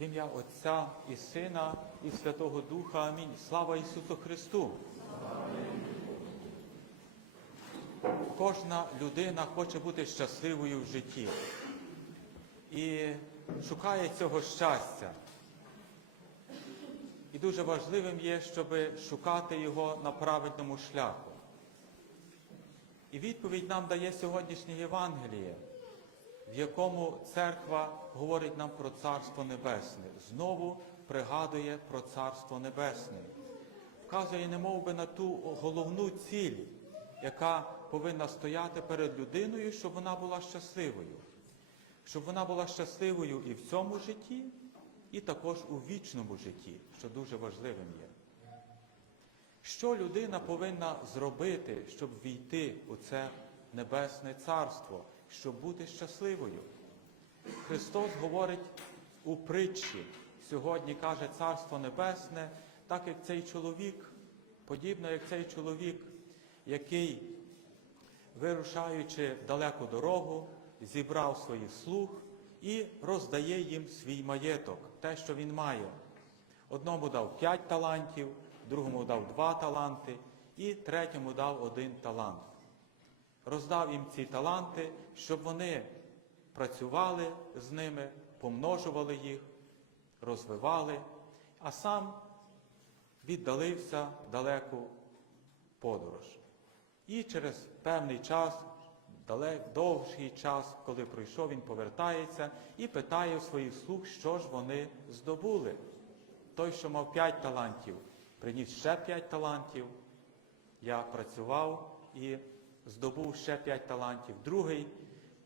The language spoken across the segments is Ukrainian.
В ім'я Отця і Сина, і Святого Духа. Амінь. Слава Ісусу Христу! Кожна людина хоче бути щасливою в житті і шукає цього щастя. І дуже важливим є, щоб шукати його на правильному шляху. І відповідь нам дає сьогоднішнє Євангеліє, в якому церква говорить нам про Царство Небесне, знову пригадує про Царство Небесне, вказує немов би на ту головну ціль, яка повинна стояти перед людиною, щоб вона була щасливою, щоб вона була щасливою і в цьому житті, і також у вічному житті, що дуже важливим є. Що людина повинна зробити, щоб війти у це небесне царство, щоб бути щасливою? Христос говорить у притчі, сьогодні каже Царство Небесне, так як цей чоловік, подібно як цей чоловік, який, вирушаючи далеку дорогу, зібрав своїх слуг і роздає їм свій маєток, те, що він має. Одному дав п'ять талантів, другому дав два таланти і третьому дав один талант. Роздав їм ці таланти, щоб вони працювали з ними, помножували їх, розвивали, а сам віддалився в далеку подорож. І через певний час, далек, довший час, коли пройшов, він повертається і питає у своїх слуг, що ж вони здобули. Той, що мав п'ять талантів, приніс ще п'ять талантів. Я працював і здобув ще п'ять талантів. Другий,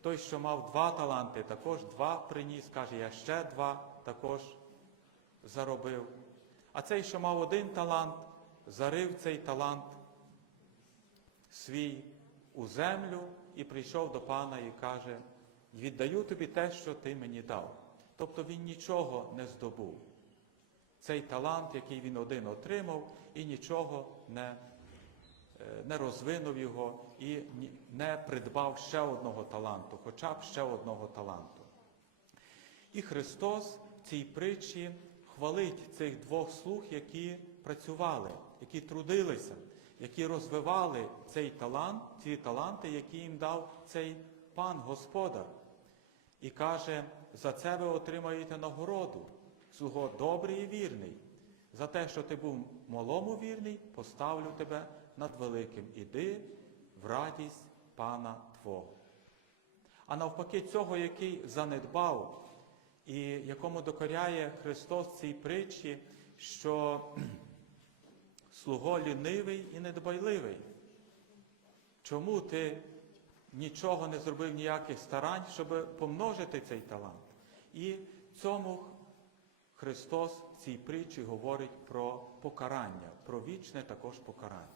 той, що мав два таланти, також два приніс, каже, я ще два також заробив. А цей, що мав один талант, зарив цей талант свій у землю і прийшов до пана і каже, віддаю тобі те, що ти мені дав. Тобто він нічого не здобув. Цей талант, який він один отримав, і нічого не, не розвинув його і не придбав ще одного таланту, хоча б ще одного таланту. І Христос в цій притчі хвалить цих двох слуг, які працювали, які трудилися, які розвивали цей талант, ці таланти, які їм дав цей пан Господар. І каже, за це ви отримаєте нагороду, слуго добрий і вірний. За те, що ти був малому вірний, поставлю тебе над великим. Іди в радість пана Твого. А навпаки, цього, який занедбав, і якому докоряє Христос в цій притчі, що слуго лінивий і недбайливий. Чому ти нічого не зробив ніяких старань, щоб помножити цей талант? І цьому Христос в цій притчі говорить про покарання, про вічне також покарання.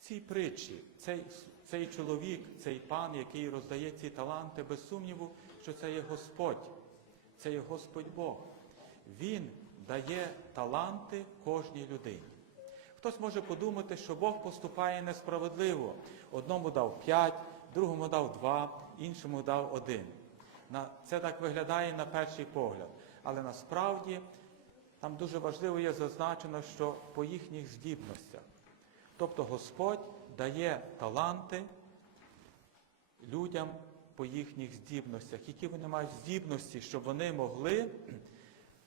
В цій притчі цей, цей чоловік, цей пан, який роздає ці таланти, без сумніву, що це є Господь, це є Господь Бог. Він дає таланти кожній людині. Хтось може подумати, що Бог поступає несправедливо. Одному дав п'ять, другому дав два, іншому дав один. Це так виглядає на перший погляд. Але насправді там дуже важливо є зазначено, що по їхніх здібностях. Тобто Господь дає таланти людям по їхніх здібностях, які вони мають здібності, щоб вони могли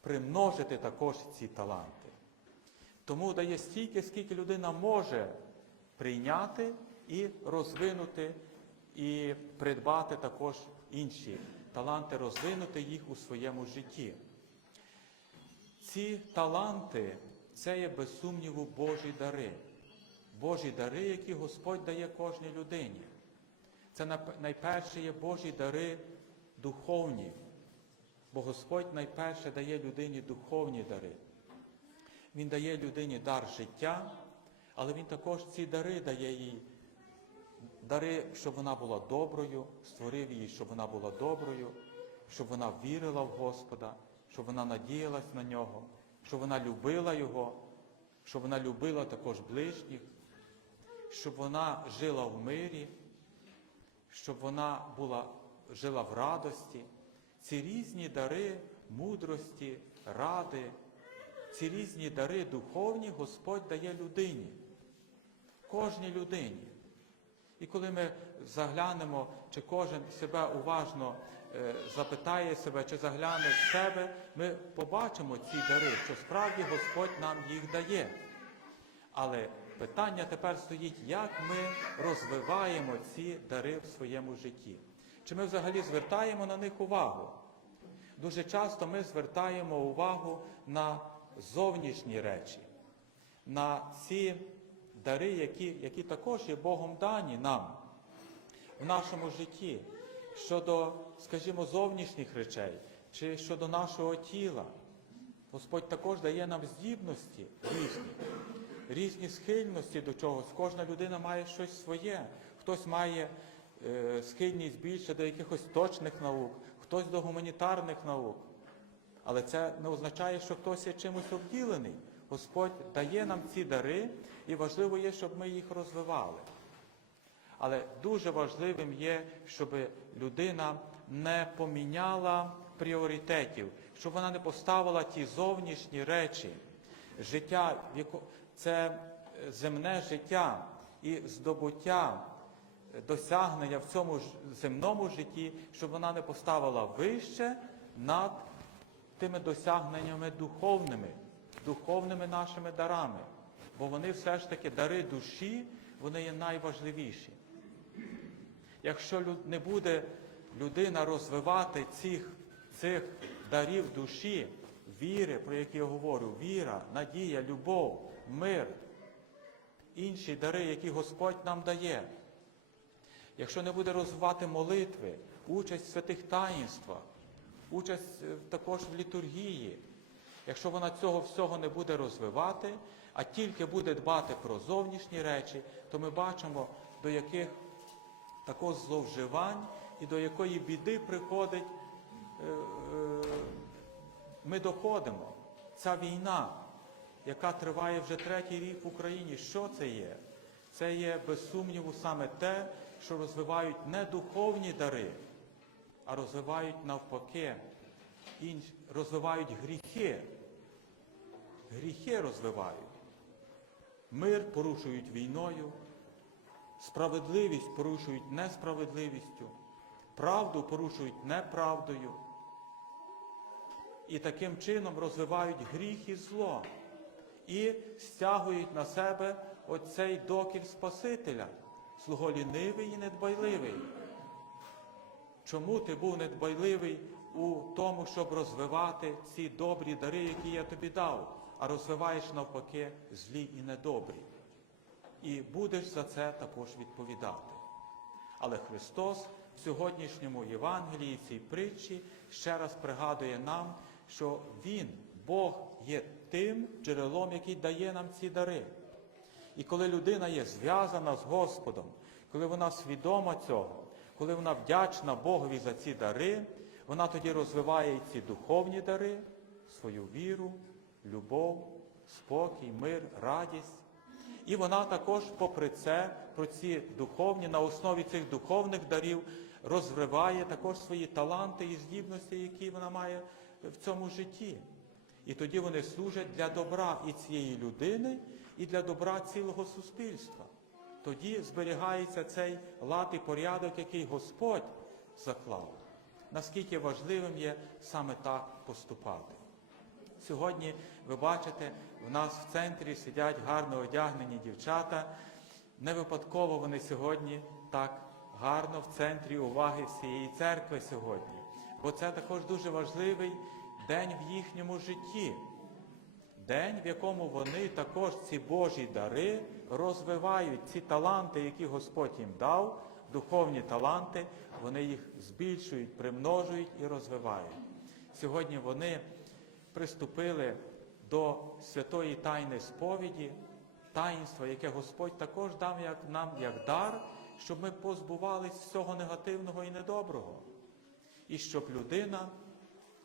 примножити також ці таланти. Тому дає стільки, скільки людина може прийняти і розвинути, і придбати також інші таланти, розвинути їх у своєму житті. Ці таланти це є без сумніву Божі дари. Божі дари, які Господь дає кожній людині. Це найперше є Божі дари духовні, бо Господь найперше дає людині духовні дари. Він дає людині дар життя, але Він також ці дари дає їй, дари, щоб вона була доброю, створив її, щоб вона була доброю, щоб вона вірила в Господа, щоб вона надіялась на нього, щоб вона любила Його, щоб вона любила також ближніх, щоб вона жила в мирі, щоб вона була, жила в радості. Ці різні дари мудрості, ради, ці різні дари духовні Господь дає людині, кожній людині. І коли ми заглянемо, чи кожен себе уважно е, запитає себе, чи загляне в себе, ми побачимо ці дари, що справді Господь нам їх дає. Але питання тепер стоїть, як ми розвиваємо ці дари в своєму житті. Чи ми взагалі звертаємо на них увагу? Дуже часто ми звертаємо увагу на зовнішні речі, на ці дари, які, які також є Богом дані нам в нашому житті, щодо, скажімо, зовнішніх речей чи щодо нашого тіла. Господь також дає нам здібності різні, різні схильності до чогось. Кожна людина має щось своє. Хтось має е, схильність більше до якихось точних наук, хтось до гуманітарних наук. Але це не означає, що хтось є чимось обділений. Господь дає нам ці дари, і важливо є, щоб ми їх розвивали. Але дуже важливим є, щоб людина не поміняла пріоритетів, щоб вона не поставила ті зовнішні речі. Життя, це е, земне життя і здобуття, е, досягнення в цьому земному житті, щоб вона не поставила вище над тими досягненнями духовними, духовними нашими дарами. Бо вони все ж таки дари душі, вони є найважливіші. Якщо не буде людина розвивати цих, цих дарів душі, віри, про які я говорю, віра, надія, любов, мир, інші дари, які Господь нам дає, якщо не буде розвивати молитви, участь в святих таїнствах, участь е, також в літургії, якщо вона цього всього не буде розвивати, а тільки буде дбати про зовнішні речі, то ми бачимо, до яких також зловживань і до якої біди приходить, е, е, ми доходимо. Ця війна, яка триває вже третій рік в Україні, що це є? Це є без сумніву саме те, що розвивають не духовні дари, а розвивають навпаки, розвивають гріхи. Гріхи розвивають. Мир порушують війною, справедливість порушують несправедливістю, правду порушують неправдою. І таким чином розвивають гріх і зло і стягують на себе оцей докір Спасителя, слуго лінивий і недбайливий. Чому ти був недбайливий у тому, щоб розвивати ці добрі дари, які я тобі дав, а розвиваєш навпаки злі і недобрі? І будеш за це також відповідати. Але Христос в сьогоднішньому Євангелії, цій притчі, ще раз пригадує нам, що Він, Бог, є тим джерелом, який дає нам ці дари. І коли людина є зв'язана з Господом, коли вона свідома цього, коли вона вдячна Богові за ці дари, вона тоді розвиває і ці духовні дари, свою віру, любов, спокій, мир, радість. І вона також, попри це, про ці духовні, на основі цих духовних дарів розвиває також свої таланти і здібності, які вона має в цьому житті. І тоді вони служать для добра і цієї людини, і для добра цілого суспільства. Тоді зберігається цей лад і порядок, який Господь заклав. Наскільки важливим є саме так поступати. Сьогодні ви бачите, в нас в центрі сидять гарно одягнені дівчата. Не випадково вони сьогодні так гарно в центрі уваги всієї церкви сьогодні. Бо це також дуже важливий день в їхньому житті. День, в якому вони також ці Божі дари розвивають, ці таланти, які Господь їм дав, духовні таланти, вони їх збільшують, примножують і розвивають. Сьогодні вони приступили до святої тайни сповіді, таїнства, яке Господь також дав як, нам як дар, щоб ми позбувались всього негативного і недоброго. І щоб людина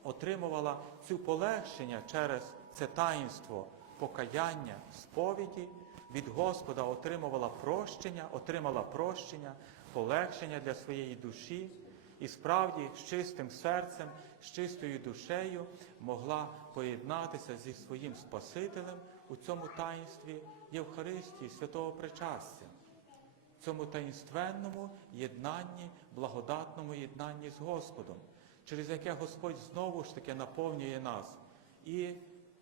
отримувала цю полегшення через це таїнство покаяння, сповіді, від Господа отримувала прощення, отримала прощення, полегшення для своєї душі. І справді з чистим серцем, з чистою душею могла поєднатися зі своїм Спасителем у цьому таїнстві Євхаристії, святого причастя, в цьому таїнственному єднанні, благодатному єднанні з Господом, через яке Господь знову ж таки наповнює нас і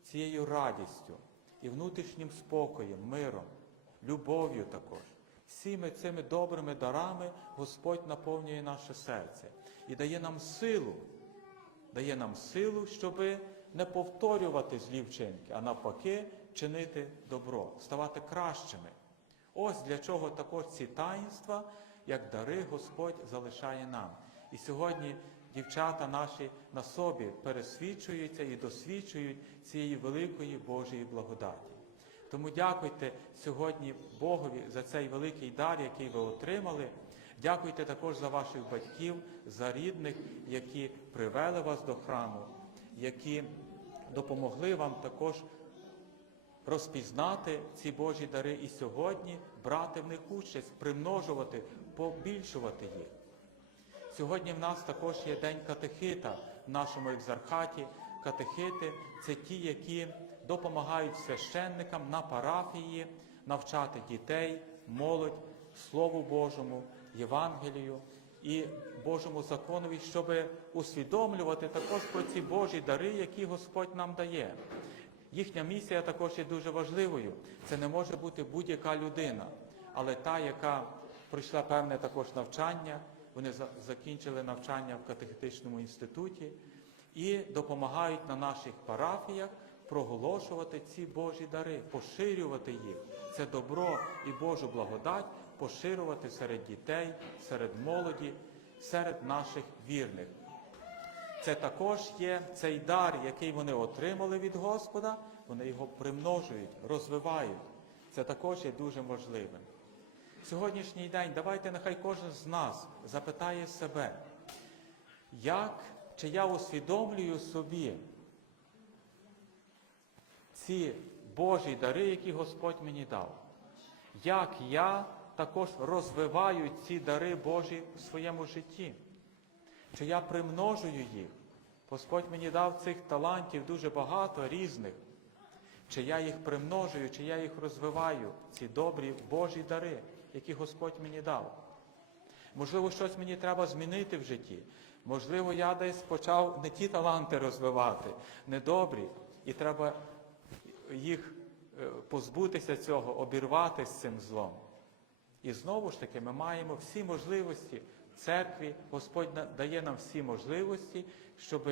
цією радістю, і внутрішнім спокоєм, миром, любов'ю також. Всіми цими добрими дарами Господь наповнює наше серце і дає нам силу, дає нам силу, щоб не повторювати злі вчинки, а навпаки чинити добро, ставати кращими. Ось для чого також ці таїнства, як дари Господь залишає нам. І сьогодні дівчата наші на собі пересвідчуються і досвідчують цієї великої Божої благодаті. Тому дякуйте сьогодні Богові за цей великий дар, який ви отримали. Дякуйте також за ваших батьків, за рідних, які привели вас до храму, які допомогли вам також розпізнати ці Божі дари і сьогодні брати в них участь, примножувати, побільшувати їх. Сьогодні в нас також є День катехита в нашому екзархаті. Катехити це ті, які допомагають священникам на парафії навчати дітей, молодь, Слову Божому, Євангелію і Божому законові, щоб усвідомлювати також про ці Божі дари, які Господь нам дає. Їхня місія також є дуже важливою. Це не може бути будь-яка людина, але та, яка пройшла певне також навчання, вони закінчили навчання в катехетичному інституті і допомагають на наших парафіях проголошувати ці Божі дари, поширювати їх. Це добро і Божу благодать поширювати серед дітей, серед молоді, серед наших вірних. Це також є цей дар, який вони отримали від Господа, вони його примножують, розвивають. Це також є дуже важливим. Сьогоднішній день давайте нехай кожен з нас запитає себе, як чи я усвідомлюю собі ці Божі дари, які Господь мені дав. Як я також розвиваю ці дари Божі в своєму житті? Чи я примножую їх? Господь мені дав цих талантів дуже багато різних. Чи я їх примножую, чи я їх розвиваю, ці добрі Божі дари, які Господь мені дав. Можливо, щось мені треба змінити в житті. Можливо, я десь почав не ті таланти розвивати, недобрі, і треба їх е, позбутися цього, обірвати з цим злом. І знову ж таки ми маємо всі можливості церкві, Господь дає нам всі можливості, щоб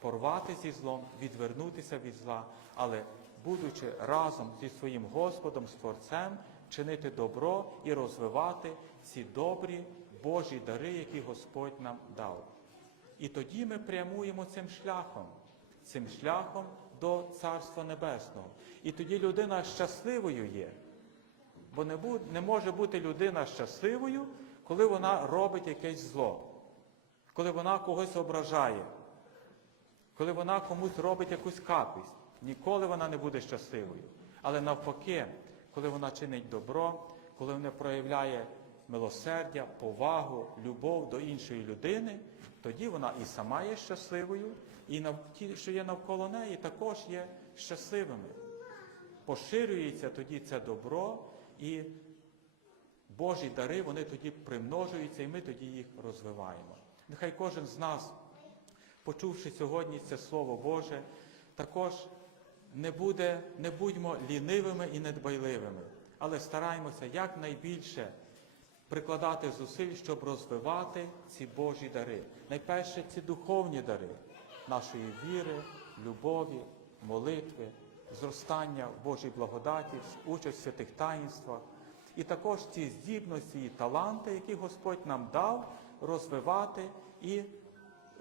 порвати зі злом, відвернутися від зла, але будучи разом зі своїм Господом, з Творцем, чинити добро і розвивати ці добрі Божі дари, які Господь нам дав. І тоді ми прямуємо цим шляхом, цим шляхом до Царства Небесного. І тоді людина щасливою є. Бо не, бу- не може бути людина щасливою, коли вона робить якесь зло, коли вона когось ображає, коли вона комусь робить якусь капість. Ніколи вона не буде щасливою. Але навпаки, коли вона чинить добро, коли вона проявляє милосердя, повагу, любов до іншої людини, тоді вона і сама є щасливою, і ті, що є навколо неї, також є щасливими поширюється тоді це добро, і Божі дари вони тоді примножуються, і ми тоді їх розвиваємо. Нехай кожен з нас, почувши сьогодні це Слово Боже, також не, буде, не будьмо лінивими і недбайливими, але стараємося якнайбільше прикладати зусиль, щоб розвивати ці Божі дари. Найперше ці духовні дари нашої віри, любові, молитви, зростання в Божій благодаті, участь в святих таїнствах. І також ці здібності і таланти, які Господь нам дав, розвивати і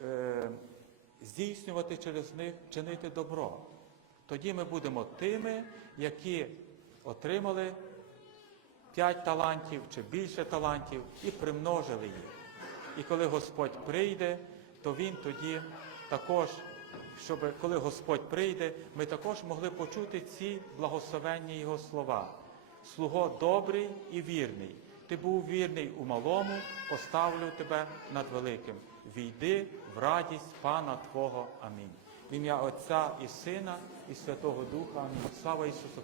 е, здійснювати через них, чинити добро. Тоді ми будемо тими, які отримали п'ять талантів чи більше талантів і примножили їх. І коли Господь прийде, то Він тоді також, щоб коли Господь прийде, ми також могли почути ці благословенні Його слова. Слуго добрий і вірний. Ти був вірний у малому, поставлю тебе над великим. Війди в радість Пана Твого. Амінь. В ім'я Отця і Сина, і Святого Духа. Амінь. Слава Ісусу